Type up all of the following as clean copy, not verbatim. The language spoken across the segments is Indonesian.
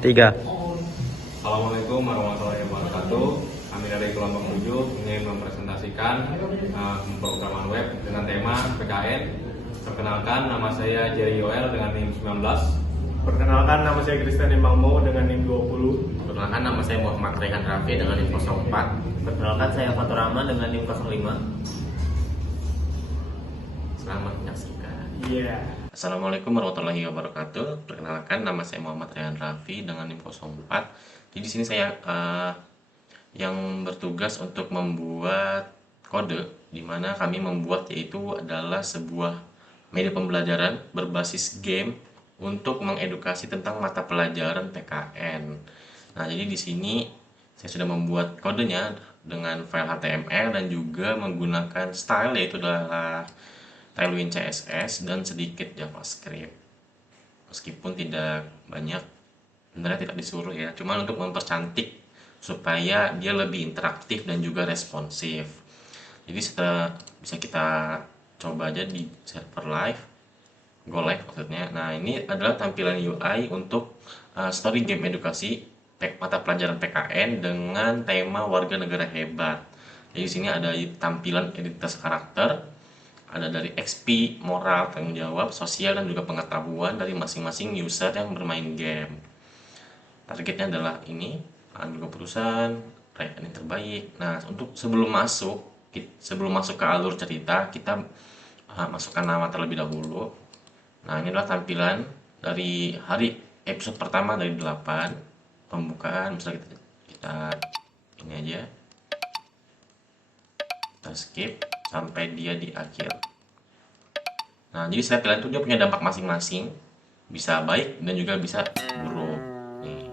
Tiga. Assalamualaikum warahmatullahi wabarakatuh. Kami dari kelompok 7 ingin mempresentasikan pemrograman web dengan tema PKN. Perkenalkan, nama saya Jerry Yoel dengan NIM 19. Perkenalkan, nama saya Christian Imangmo dengan NIM 20. Perkenalkan, nama saya Muhammad Rehan Raffi dengan NIM 04. Perkenalkan, saya Fatur Rahman dengan NIM 05. Selamat menyaksikan. Iya. Assalamualaikum warahmatullahi wabarakatuh. Perkenalkan, nama saya Muhammad Rehan Raffi dengan NIM 04. Jadi di sini saya yang bertugas untuk membuat kode, di mana kami membuat yaitu adalah sebuah media pembelajaran berbasis game untuk mengedukasi tentang mata pelajaran PKN. Nah, jadi di sini saya sudah membuat kodenya dengan file HTML dan juga menggunakan style yaitu adalah Tailwind CSS dan sedikit JavaScript. Meskipun tidak banyak, sebenarnya tidak disuruh ya, cuma untuk mempercantik supaya dia lebih interaktif dan juga responsif. Jadi setelah bisa kita coba aja di server live, go live maksudnya. Nah, ini adalah tampilan UI untuk story game edukasi mata pelajaran PKN dengan tema warga negara hebat. Jadi di sini ada tampilan identitas karakter, ada dari XP, moral, tanggung jawab, sosial, dan juga pengetahuan dari masing-masing user yang bermain game. Targetnya adalah ini, ambil keputusan, rayakan yang terbaik. Nah, untuk sebelum masuk ke alur cerita, kita masukkan nama terlebih dahulu. Nah, ini adalah tampilan dari hari episode pertama dari 8, pembukaan. Misalnya kita ini aja, kita skip sampai dia di akhir. Nah, jadi setiap pilihan itu dia punya dampak masing-masing, bisa baik dan juga bisa buruk. Nih,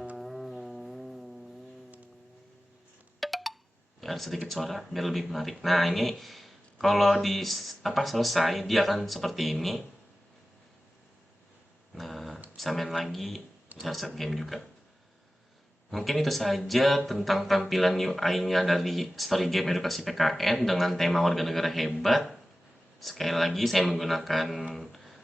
ya, ada sedikit suara biar lebih menarik. Nah, ini kalau di selesai dia akan seperti ini. Nah, bisa main lagi, bisa set game juga. Mungkin itu saja tentang tampilan UI-nya dari story game edukasi PKN dengan tema warga negara hebat. Sekali lagi saya menggunakan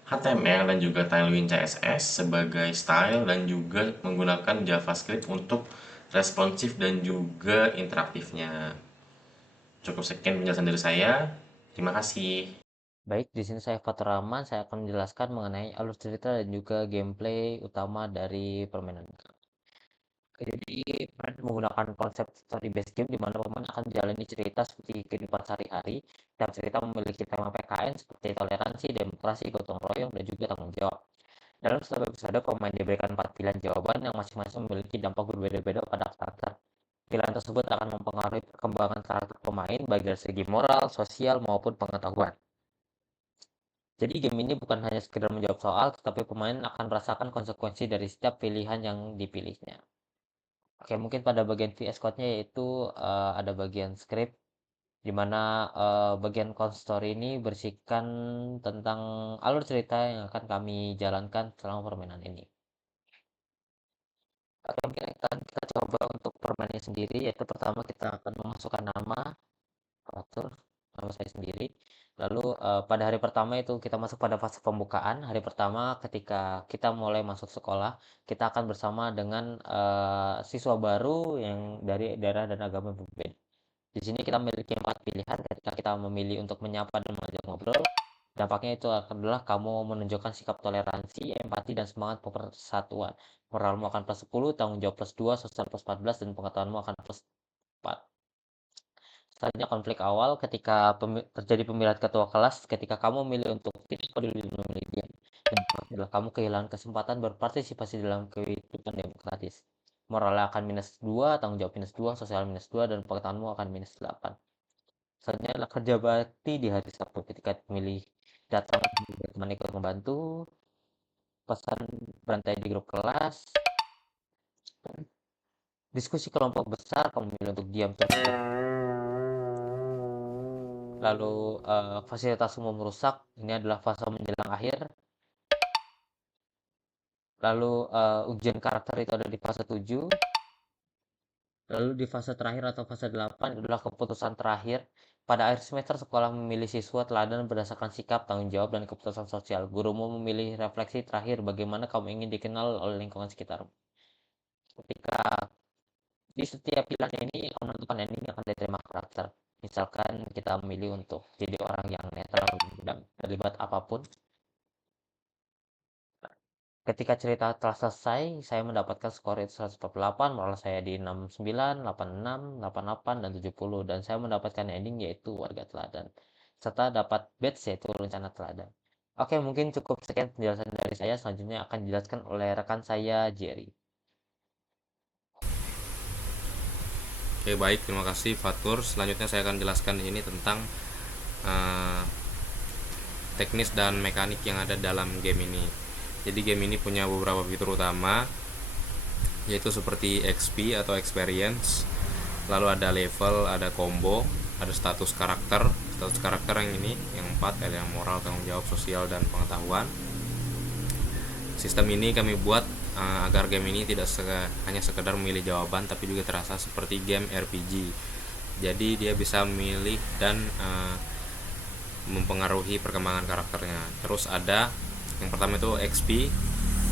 HTML dan juga Tailwind CSS sebagai style dan juga menggunakan JavaScript untuk responsif dan juga interaktifnya. Cukup sekian penjelasan dari saya. Terima kasih. Baik, di sini saya Fatur Rahman. Saya akan menjelaskan mengenai alur cerita dan juga gameplay utama dari permainan. Jadi, permainan menggunakan konsep story based game di mana pemain akan menjalani cerita seperti kehidupan sehari-hari. Setiap cerita memiliki tema PKN seperti toleransi, demokrasi, gotong royong, dan juga tanggung jawab. Dalam setiap episode, pemain diberikan 4 pilihan jawaban yang masing-masing memiliki dampak berbeda-beda pada karakter. Pilihan tersebut akan mempengaruhi perkembangan karakter pemain baik dari segi moral, sosial, maupun pengetahuan. Jadi game ini bukan hanya sekedar menjawab soal, tetapi pemain akan merasakan konsekuensi dari setiap pilihan yang dipilihnya. Oke, mungkin pada bagian VS Code-nya yaitu ada bagian script, di mana bagian code story ini berisikan tentang alur cerita yang akan kami jalankan selama permainan ini. Oke, mungkin kita coba untuk permainannya sendiri, yaitu pertama kita akan memasukkan nama, atur, nama saya sendiri. Lalu pada hari pertama itu kita masuk pada fase pembukaan. Hari pertama ketika kita mulai masuk sekolah, kita akan bersama dengan siswa baru yang dari daerah dan agama yang berbeda. Di sini kita memiliki 4 pilihan. Ketika kita memilih untuk menyapa dan mengajak ngobrol, dampaknya itu adalah kamu menunjukkan sikap toleransi, empati, dan semangat persatuan. Moralmu akan plus 10, tanggung jawab plus 2, sosial plus 14, dan pengetahuanmu akan plus 4. Selanjutnya konflik awal ketika terjadi pemilihan ketua kelas, ketika kamu memilih untuk tidak peduli memilih dia. Dan adalah kamu kehilangan kesempatan berpartisipasi dalam kehidupan demokratis. Moralnya akan minus 2, tanggung jawab minus 2, sosial minus 2, dan pengetahuanmu akan minus 8. Selanjutnya adalah kerja bakti di hari Sabtu ketika pemilih datang teman ikut membantu, pesan berantai di grup kelas, diskusi kelompok besar, kamu memilih untuk diam terus. Lalu fasilitas umum rusak, ini adalah fase menjelang akhir. Lalu ujian karakter itu ada di fase 7. Lalu di fase terakhir atau fase 8 adalah keputusan terakhir. Pada akhir semester, sekolah memilih siswa teladan berdasarkan sikap, tanggung jawab, dan keputusan sosial. Gurumu memilih refleksi terakhir bagaimana kamu ingin dikenal oleh lingkungan sekitar. Nah, di setiap pilihan ini menentukan ending yang akan diterima karakter. Misalkan kita memilih untuk jadi orang yang netral dan terlibat apapun. Ketika cerita telah selesai, saya mendapatkan skor itu 148, moral saya di 69, 86, 88, dan 70. Dan saya mendapatkan ending yaitu warga teladan. Serta dapat badge yaitu rencana teladan. Oke, mungkin cukup sekian penjelasan dari saya. Selanjutnya akan dijelaskan oleh rekan saya, Jerry. Oke, baik, terima kasih Fatur. Selanjutnya saya akan jelaskan ini tentang eh, teknis dan mekanik yang ada dalam game ini. Jadi game ini punya beberapa fitur utama, yaitu seperti XP atau experience, lalu ada level, ada combo, ada status karakter. Status karakter yang ini, yang 4, ada yang moral, tanggung jawab, sosial, dan pengetahuan. Sistem ini kami buat agar game ini tidak hanya sekedar memilih jawaban, tapi juga terasa seperti game RPG. Jadi dia bisa memilih dan mempengaruhi perkembangan karakternya. Terus ada yang pertama itu XP.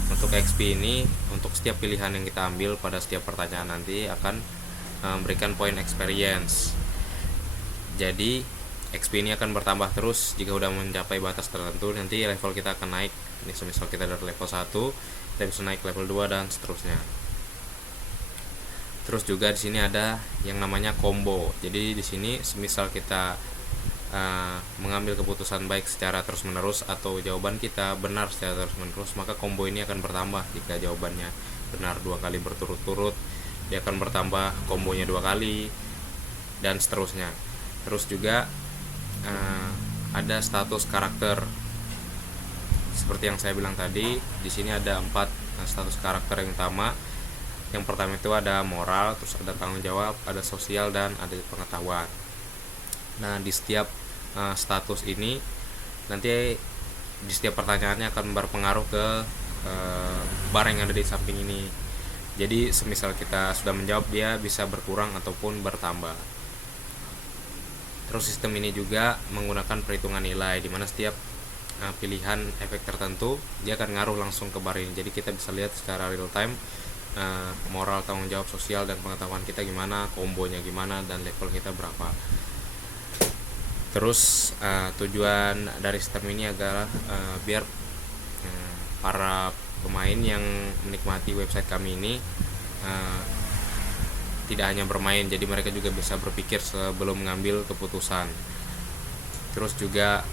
Untuk XP ini, untuk setiap pilihan yang kita ambil pada setiap pertanyaan nanti akan memberikan poin experience. Jadi XP ini akan bertambah terus jika udah mencapai batas tertentu. Nanti level kita akan naik. Ini semisal kita dari level 1, kita bisa naik level 2 dan seterusnya. Terus juga di sini ada yang namanya combo. Jadi di sini semisal kita mengambil keputusan baik secara terus-menerus atau jawaban kita benar secara terus-menerus, maka combo ini akan bertambah. Jika jawabannya benar 2 kali berturut-turut, dia akan bertambah kombonya 2 kali dan seterusnya. Terus juga ada status karakter. Seperti yang saya bilang tadi, di sini ada 4 status karakter yang utama. Yang pertama itu ada moral, terus ada tanggung jawab, ada sosial, dan ada pengetahuan. Nah, di setiap status ini nanti di setiap pertanyaannya akan berpengaruh ke bar yang ada di samping ini. Jadi semisal kita sudah menjawab, dia bisa berkurang ataupun bertambah. Terus sistem ini juga menggunakan perhitungan nilai, di mana setiap pilihan efek tertentu dia akan ngaruh langsung ke bar ini. Jadi kita bisa lihat secara real time moral, tanggung jawab, sosial, dan pengetahuan kita gimana, kombonya gimana, dan level kita berapa. Terus tujuan dari sistem ini adalah biar para pemain yang menikmati website kami ini tidak hanya bermain, jadi mereka juga bisa berpikir sebelum mengambil keputusan. Terus juga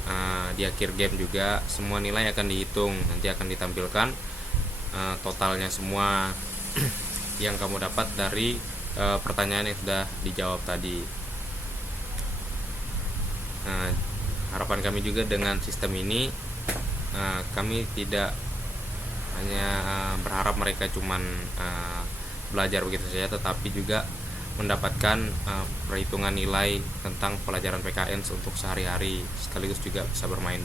di akhir game juga semua nilai akan dihitung, nanti akan ditampilkan totalnya semua yang kamu dapat dari pertanyaan yang sudah dijawab tadi. Harapan kami juga dengan sistem ini, kami tidak hanya berharap mereka cuman belajar begitu saja, tetapi juga mendapatkan perhitungan nilai tentang pelajaran PKN untuk sehari-hari, sekaligus juga bisa bermain.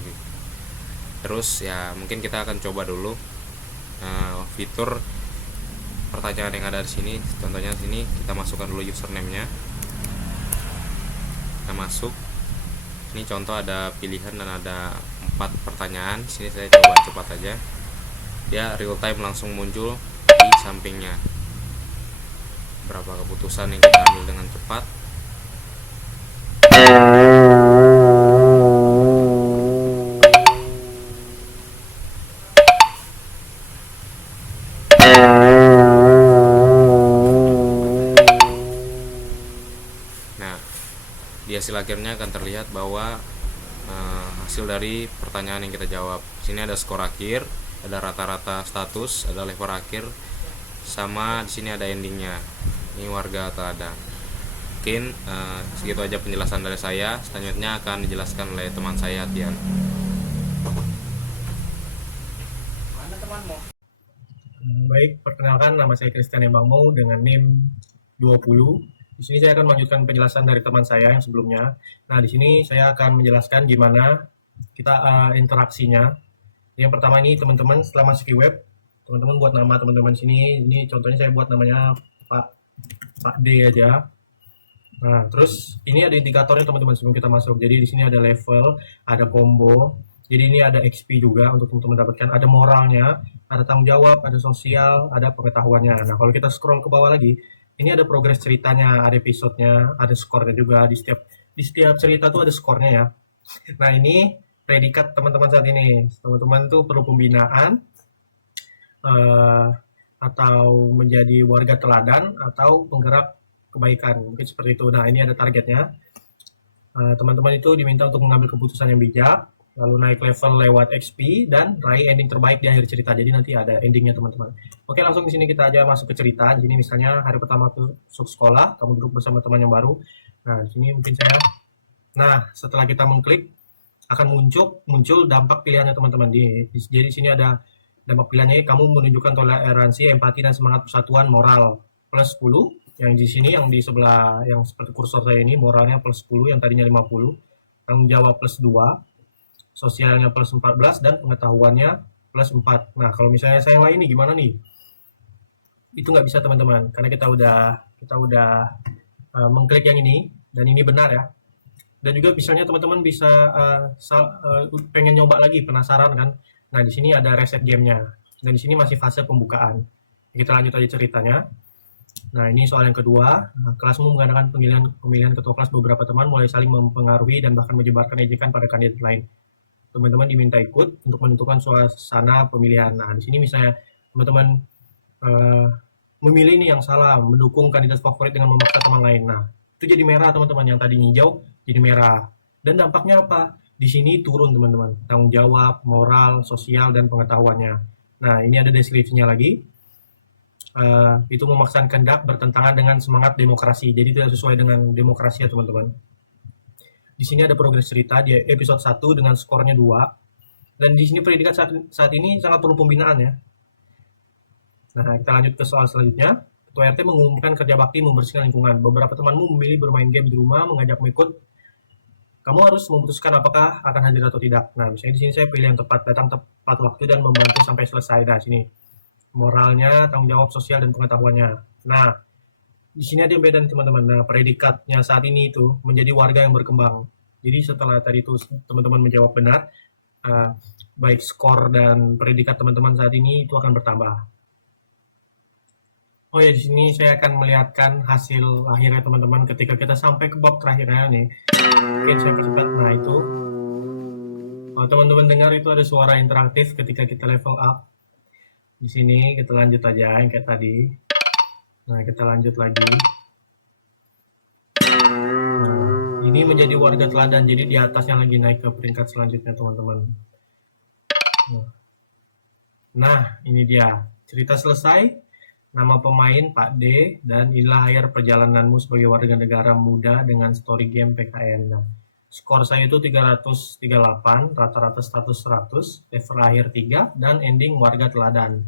Terus ya mungkin kita akan coba dulu fitur pertanyaan yang ada di sini. Contohnya di sini kita masukkan dulu username-nya, kita masuk. Ini contoh ada pilihan dan ada 4 pertanyaan. Sini saya coba cepat aja. Dia real time langsung muncul di sampingnya. Berapa keputusan yang kita ambil dengan cepat. Nah, di hasil akhirnya akan terlihat bahwa hasil dari pertanyaan yang kita jawab. Sini ada skor akhir, ada rata-rata status, ada level akhir, sama di sini ada endingnya. Ini warga teladan. Mungkin segitu aja penjelasan dari saya. Selanjutnya akan dijelaskan oleh teman saya, Tian. Baik, perkenalkan nama saya Christian Embangmo dengan NIM 20. Di sini saya akan melanjutkan penjelasan dari teman saya yang sebelumnya. Nah, di sini saya akan menjelaskan gimana kita interaksinya. Yang pertama ini teman-teman setelah masuk di web, teman-teman buat nama teman-teman sini. Ini contohnya saya buat namanya Pak D aja. Nah, terus ini ada indikatornya teman-teman sebelum kita masuk. Jadi di sini ada level, ada combo. Jadi ini ada XP juga untuk teman-teman dapatkan, ada moralnya, ada tanggung jawab, ada sosial, ada pengetahuannya. Nah, kalau kita scroll ke bawah lagi, ini ada progres ceritanya, ada episodenya, ada skornya juga. Di setiap cerita tuh ada skornya ya. Nah, ini predikat teman-teman saat ini. Teman-teman tuh perlu pembinaan, atau menjadi warga teladan, atau penggerak kebaikan. Mungkin seperti itu. Nah, ini ada targetnya. Teman-teman itu diminta untuk mengambil keputusan yang bijak, lalu naik level lewat XP, dan raih ending terbaik di akhir cerita. Jadi nanti ada endingnya teman-teman. Oke, langsung di sini kita aja masuk ke cerita. Di sini misalnya hari pertama masuk sekolah, kamu duduk bersama teman yang baru. Nah, di sini mungkin setelah kita mengklik, akan muncul dampak pilihannya teman-teman. Jadi di sini ada dampak pilihannya, kamu menunjukkan toleransi, empati, dan semangat persatuan moral plus 10. Yang di sini, yang di sebelah, yang seperti kursor saya ini, moralnya plus 10, yang tadinya 50. Tanggung jawab plus 2, sosialnya plus 14, dan pengetahuannya plus 4. Nah, kalau misalnya saya yang lain nih, gimana nih? Itu nggak bisa teman-teman, karena kita udah mengklik yang ini, dan ini benar ya. Dan juga misalnya teman-teman bisa pengen nyoba lagi, penasaran kan? Nah, di sini ada reset gamenya, dan di sini masih fase pembukaan. Kita lanjut aja ceritanya. Nah, ini soal yang kedua. Kelasmu mengadakan pemilihan ketua kelas, beberapa teman mulai saling mempengaruhi dan bahkan menyebarkan ejekan pada kandidat lain. Teman-teman diminta ikut untuk menentukan suasana pemilihan. Nah, di sini misalnya teman-teman memilih ini yang salah, mendukung kandidat favorit dengan memaksa teman lain. Nah, itu jadi merah teman-teman, yang tadi hijau jadi merah. Dan dampaknya apa? Di sini turun teman-teman, tanggung jawab, moral, sosial, dan pengetahuannya. Nah, ini ada deskripsinya lagi. Itu memaksakan kehendak bertentangan dengan semangat demokrasi. Jadi tidak sesuai dengan demokrasi ya teman-teman. Di sini ada progres cerita di episode 1 dengan skornya 2. Dan di sini predikat saat ini sangat perlu pembinaan ya. Nah, kita lanjut ke soal selanjutnya. Ketua RT mengumumkan kerja bakti membersihkan lingkungan. Beberapa temanmu memilih bermain game di rumah, mengajakmu ikut. Kamu harus memutuskan apakah akan hadir atau tidak. Nah, misalnya di sini saya pilih yang tepat, datang tepat waktu dan membantu sampai selesai. Nah, sini moralnya, tanggung jawab sosial, dan pengetahuannya. Nah, di sini ada yang beda nih teman-teman. Nah, predikatnya saat ini itu menjadi warga yang berkembang. Jadi setelah tadi itu teman-teman menjawab benar, baik skor dan predikat teman-teman saat ini itu akan bertambah. Oh ya, di sini saya akan melihatkan hasil akhirnya teman-teman ketika kita sampai ke bab terakhirnya nih. Oke, saya percepat. Nah, itu teman-teman dengar itu ada suara interaktif ketika kita level up. Di sini kita lanjut aja yang kayak tadi. Nah, kita lanjut lagi. Nah, ini menjadi warga teladan, jadi di atasnya lagi naik ke peringkat selanjutnya teman-teman. Nah, ini dia. Cerita selesai. Nama pemain Pak D, dan inilah akhir perjalananmu sebagai warga negara muda dengan story game PKN. Nah, skor saya itu 338, rata-rata status 100, level akhir 3, dan ending warga teladan.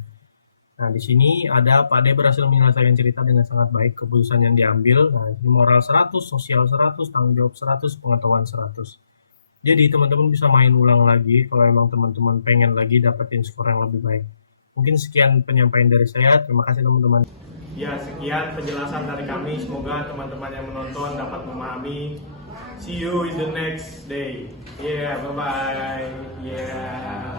Nah, di sini ada Pak D berhasil menyelesaikan cerita dengan sangat baik, keputusan yang diambil. Nah, ini moral 100, sosial 100, tanggung jawab 100, pengetahuan 100. Jadi, teman-teman bisa main ulang lagi kalau emang teman-teman pengen lagi dapetin skor yang lebih baik. Mungkin sekian penyampaian dari saya. Terima kasih teman-teman. Ya, sekian penjelasan dari kami. Semoga teman-teman yang menonton dapat memahami. See you in the next day. Yeah, bye-bye. Yeah.